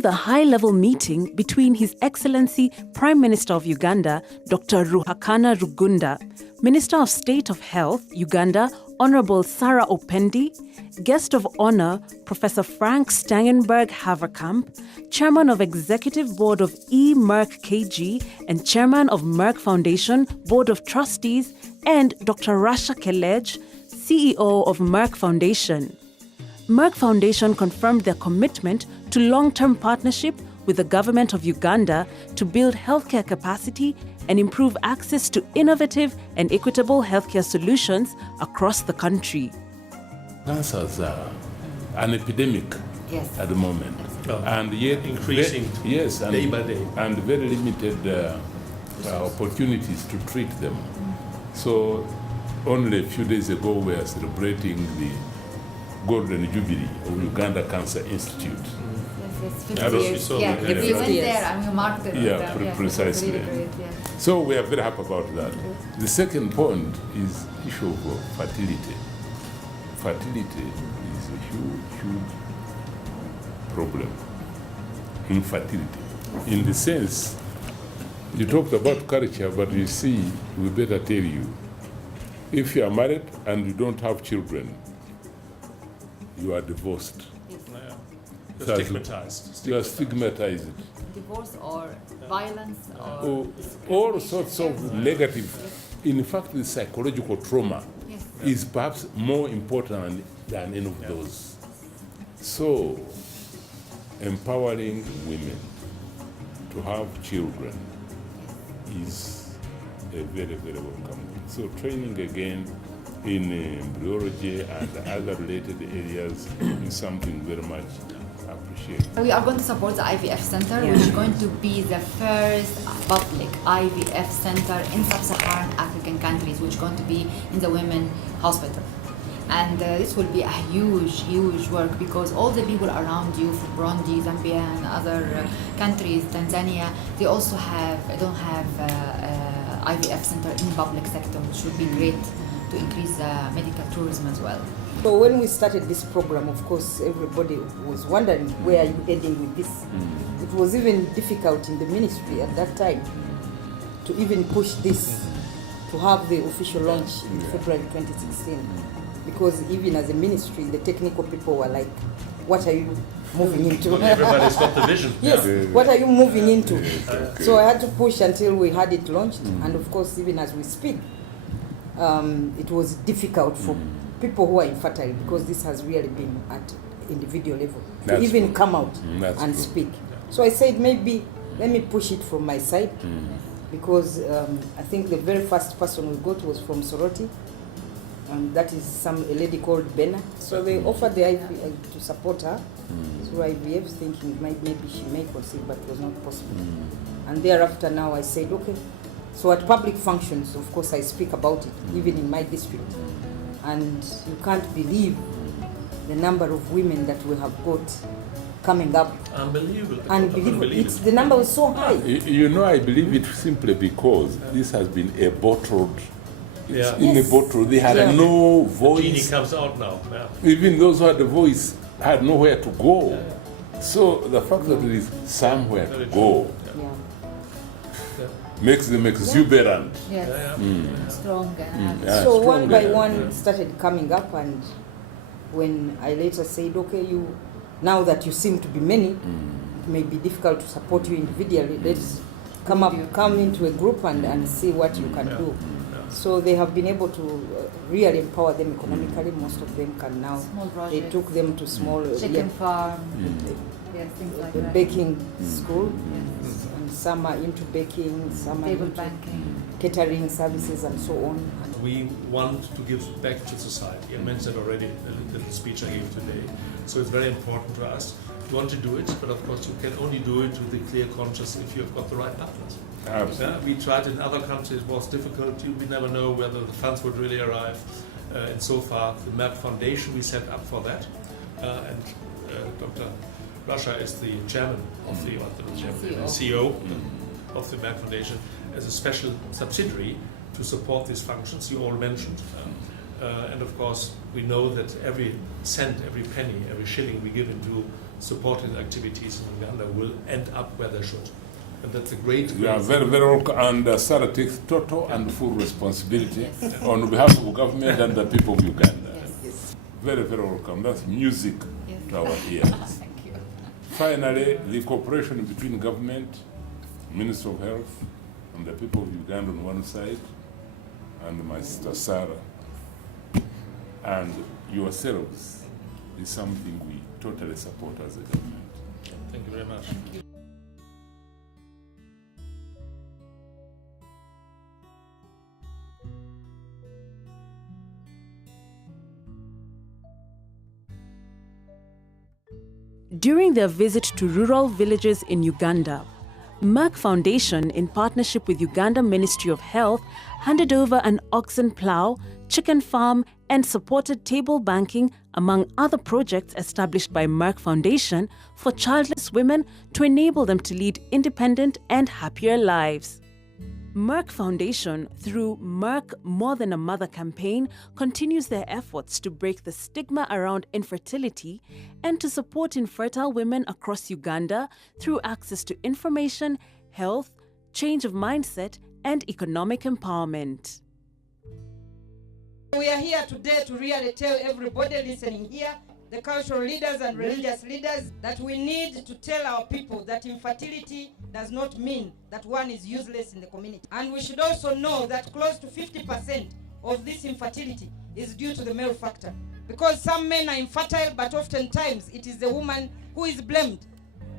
during the high-level meeting between His Excellency Prime Minister of Uganda, Dr. Ruhakana Rugunda, Minister of State of Health, Uganda, Honorable Sarah Opendi, Guest of Honor, Professor Frank Stangenberg-Haverkamp, Chairman of Executive Board of Merck KG and Chairman of Merck Foundation Board of Trustees, and Dr. Rasha Kelej, CEO of Merck Foundation. Merck Foundation confirmed their commitment to long-term partnership with the Government of Uganda to build healthcare capacity and improve access to innovative and equitable healthcare solutions across the country. Cancers are an epidemic at the moment, and yet increasing day by day, and very limited opportunities to treat them. So only a few days ago we are celebrating the Golden Jubilee of Uganda Cancer Institute. Yes, 50 years. We went there and we marked it. Precisely. Really great, So we are very happy about that. The second point is issue of fertility. Fertility is a huge problem. Infertility. In the sense, you talked about culture, but you see, we better tell you, if you are married and you don't have children, you are divorced. You're stigmatized. You are stigmatized. Divorce or violence or all sorts of negative. In fact, the psychological trauma is perhaps more important than any of those. So, empowering women to have children is a very, very welcome. So, training again in embryology and other related areas is something very much appreciated. We are going to support the IVF Center, which is going to be the first public IVF center in Sub-Saharan African countries, which is going to be in the women hospital. And this will be a huge work, because all the people around you from Burundi, Zambia, and other countries, Tanzania, they also don't have IVF center in public sector, which would be great to increase medical tourism as well. So when we started this program, of course, everybody was wondering, where are you heading with this? It was even difficult in the ministry at that time to even push this, to have the official launch in February 2016. Because even as a ministry, the technical people were like, what are you moving into? Well, everybody's got the vision. Yes, what are you moving into? So I had to push until we had it launched. And of course, even as we speak, it was difficult for people who are infertile, because this has really been at individual level to even come out and speak. So I said, maybe let me push it from my side, because I think the very first person we got was from Soroti, and that is a lady called Bena. So they offered the IVF to support her through IVF, thinking maybe she may conceive, but it was not possible. And thereafter now I said, okay, so at public functions, of course, I speak about it, even in my district. And you can't believe the number of women that we have got coming up. Unbelievable. The number was so high. You know, I believe it simply because this has been a bottled. In a bottle, they had no voice. The genie comes out now. Even those who had the voice had nowhere to go. So the fact that there is somewhere to go makes them exuberant. Strong. So one by one started coming up, and when I later said, okay, now that you seem to be many, it may be difficult to support you individually, let's come into a group and see what you can do. So they have been able to really empower them economically. Most of them can now. They took them to small chicken farm, things like that. Baking school, and some are into baking, some are into banking, catering services, and so on. We want to give back to society. I mentioned already in the little speech I gave today. So it's very important to us. We want to do it, but of course you can only do it with a clear conscience if you've got the right partners. Absolutely. We tried in other countries, it was difficult. We never know whether the funds would really arrive. And so far, the Merck Foundation, we set up for that. And Dr. Rasha is the chairman of the CEO of the Merck Foundation as a special subsidiary to support these functions you all mentioned. And of course, we know that every cent, every penny, every shilling we give into supported activities in Uganda will end up where they should. And that's a great... You are very, very welcome, and Sarah takes total and full responsibility on behalf of the government and the people of Uganda. Yes. Very, very welcome. That's music to our ears. Thank you. Finally, the cooperation between government, Minister of Health, and the people of Uganda on one side, and my sister Sarah, and yourselves, is something we totally support as a government. Thank you very much. During their visit to rural villages in Uganda, Merck Foundation, in partnership with Uganda Ministry of Health, handed over an oxen plow, chicken farm, and supported table banking, among other projects established by Merck Foundation for childless women to enable them to lead independent and happier lives. Merck Foundation, through Merck More Than a Mother campaign, continues their efforts to break the stigma around infertility and to support infertile women across Uganda through access to information, health, change of mindset, and economic empowerment. We are here today to really tell everybody listening here, the cultural leaders and religious leaders, that we need to tell our people that infertility does not mean that one is useless in the community. And we should also know that close to 50% of this infertility is due to the male factor. Because some men are infertile, but oftentimes it is the woman who is blamed.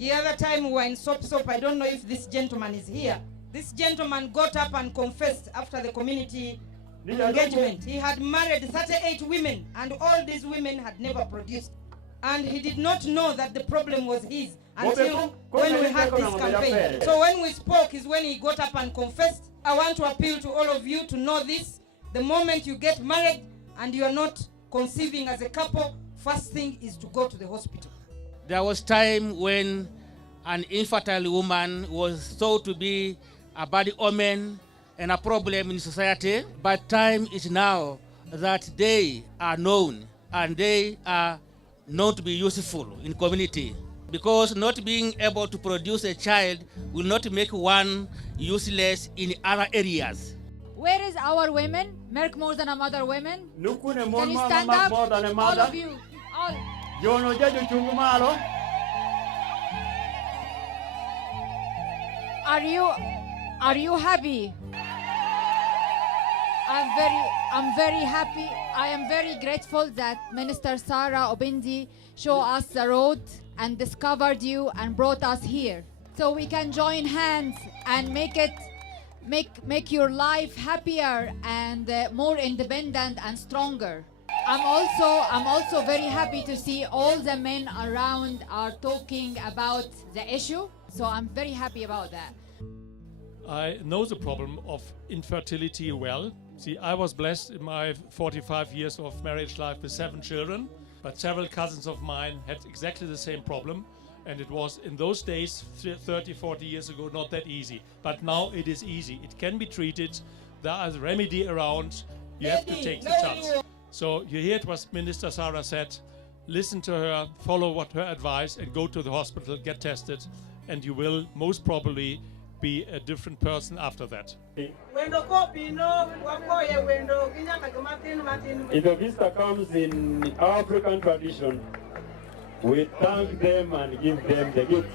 The other time we were in Sop, I don't know if this gentleman is here. This gentleman got up and confessed after the community engagement. He had married 38 women, and all these women had never produced. And he did not know that the problem was his until when we had this campaign. So when we spoke is when he got up and confessed. I want to appeal to all of you to know this. The moment you get married and you are not conceiving as a couple, first thing is to go to the hospital. There was time when an infertile woman was thought to be a bad omen and a problem in society, but time is now that they are known and they are known to be useful in community, because not being able to produce a child will not make one useless in other areas. Where is our women? Merck More Than a Mother women? Can you stand up? All of you. All. Are you happy? I'm very happy. I am very grateful that Minister Sarah Opendi showed us the road and discovered you and brought us here, so we can join hands and make your life happier and more independent and stronger. I'm also very happy to see all the men around are talking about the issue, so I'm very happy about that. I know the problem of infertility well. See, I was blessed in my 45 years of marriage life with 7 children, but several cousins of mine had exactly the same problem, and it was in those days, 30, 40 years ago, not that easy. But now it is easy. It can be treated. There is a remedy around. You have to take the chance. So you heard what Minister Sarah said. Listen to her, follow what her advice, and go to the hospital, get tested, and you will most probably be a different person after that. If a visitor comes in African tradition, we thank them and give them the gifts.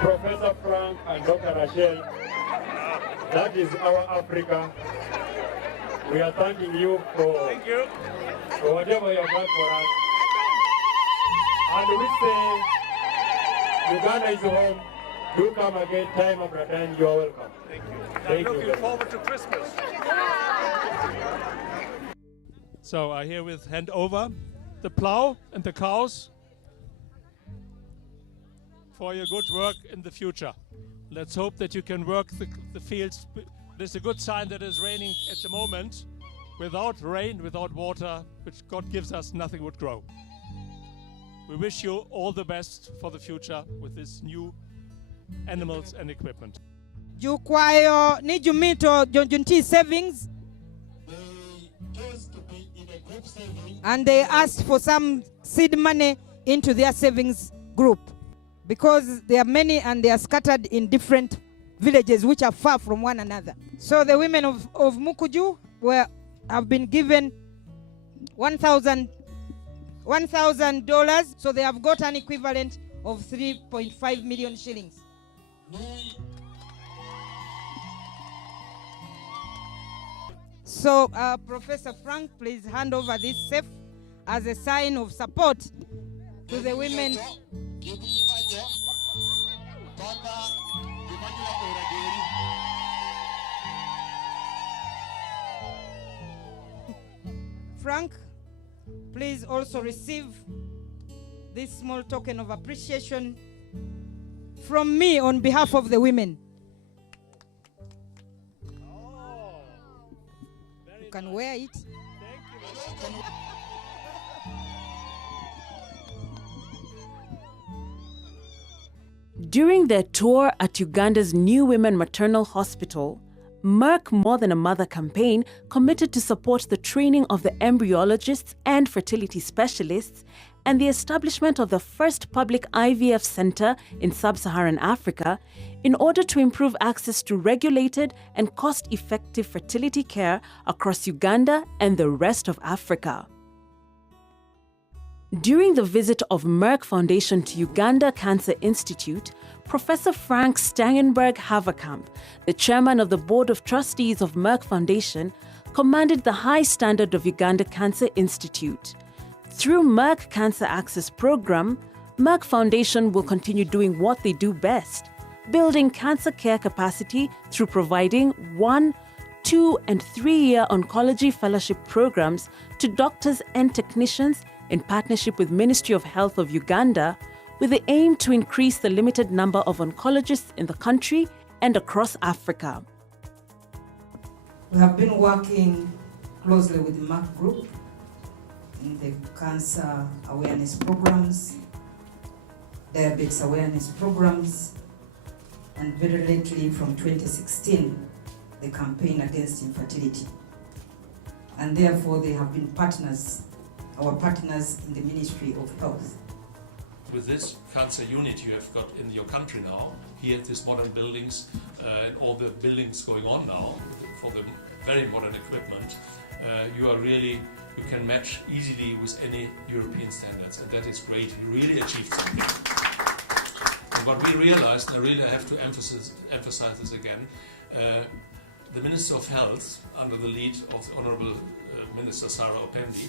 Professor Frank and Dr. Rachel, that is our Africa. We are thanking you for whatever you have done for us. And we say, Uganda is home. Do come again time after time. You are welcome. Thank you. Thank I'm you. looking forward to Christmas. So I herewith hand over the plow and the cows for your good work in the future. Let's hope that you can work the fields. There's a good sign that it's raining at the moment. Without rain, without water, which God gives us, nothing would grow. We wish you all the best for the future with this new animals and equipment. Jukwayo ni jumito jonjunti savings. And they asked for some seed money into their savings group because there are many and they are scattered in different villages which are far from one another. So the women of Mukuju have been given $1,000, so they have got an equivalent of 3.5 million shillings. So, Professor Frank, please hand over this safe as a sign of support to the women. Frank, please also receive this small token of appreciation from me on behalf of the women. You can wear it. During their tour at Uganda's New Women Maternal Hospital, Merck More Than a Mother campaign committed to support the training of the embryologists and fertility specialists and the establishment of the first public IVF center in Sub-Saharan Africa in order to improve access to regulated and cost-effective fertility care across Uganda and the rest of Africa. During the visit of Merck Foundation to Uganda Cancer Institute, Professor Frank Stangenberg-Haverkamp, the chairman of the Board of Trustees of Merck Foundation, commanded the high standard of Uganda Cancer Institute. Through Merck Cancer Access Program, Merck Foundation will continue doing what they do best, building cancer care capacity through providing 1-, 2- and 3-year oncology fellowship programs to doctors and technicians in partnership with Ministry of Health of Uganda, with the aim to increase the limited number of oncologists in the country and across Africa. We have been working closely with the Merck Group in the cancer awareness programs, diabetes awareness programs, and very lately from 2016, the campaign against infertility. And therefore they have been our partners in the Ministry of Health. With this cancer unit you have got in your country now, here at these modern buildings, and all the buildings going on now, for the very modern equipment, you can match easily with any European standards, and that is great. You really achieved something. And what we realized, and I really have to emphasize this again, the Minister of Health, under the lead of the Honorable Minister Sarah Opendi,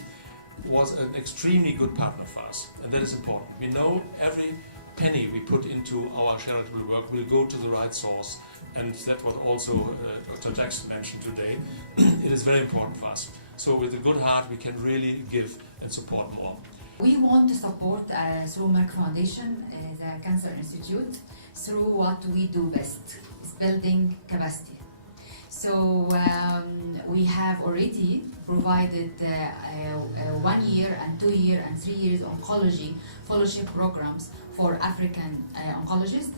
was an extremely good partner for us, and that is important. We know every penny we put into our charitable work will go to the right source, and that's what also Dr. Jackson mentioned today. It is very important for us. So with a good heart we can really give and support more. We want to support through Merck Foundation, the Cancer Institute, through what we do best, is building capacity. So we have already provided 1 year and 2 year and 3 years oncology fellowship programs for African oncologists,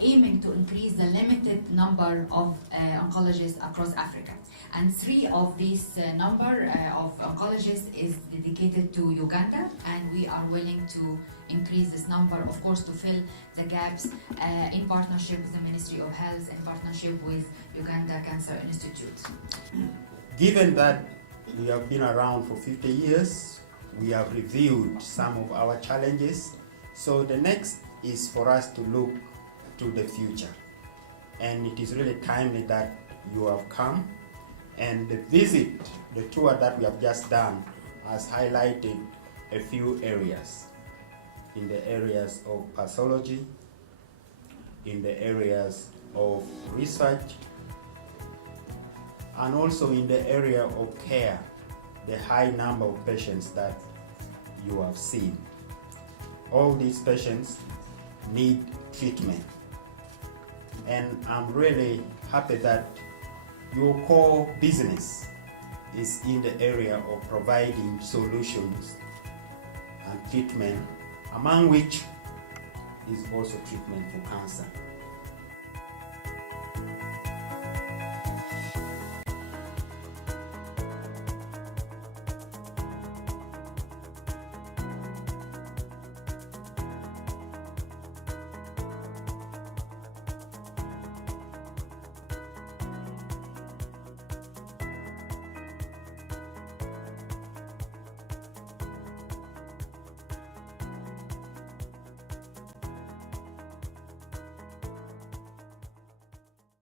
aiming to increase the limited number of oncologists across Africa. And 3 of these number of oncologists is dedicated to Uganda, and we are willing to increase this number, of course, to fill the gaps in partnership with the Ministry of Health, in partnership with Uganda Cancer Institute. Given that we have been around for 50 years, we have reviewed some of our challenges. So the next is for us to look to the future. And it is really timely that you have come. And the visit, the tour that we have just done, has highlighted a few areas. In the areas of pathology, in the areas of research, and also in the area of care, the high number of patients that you have seen. All these patients need treatment. And I'm really happy that your core business is in the area of providing solutions and treatment, among which is also treatment for cancer.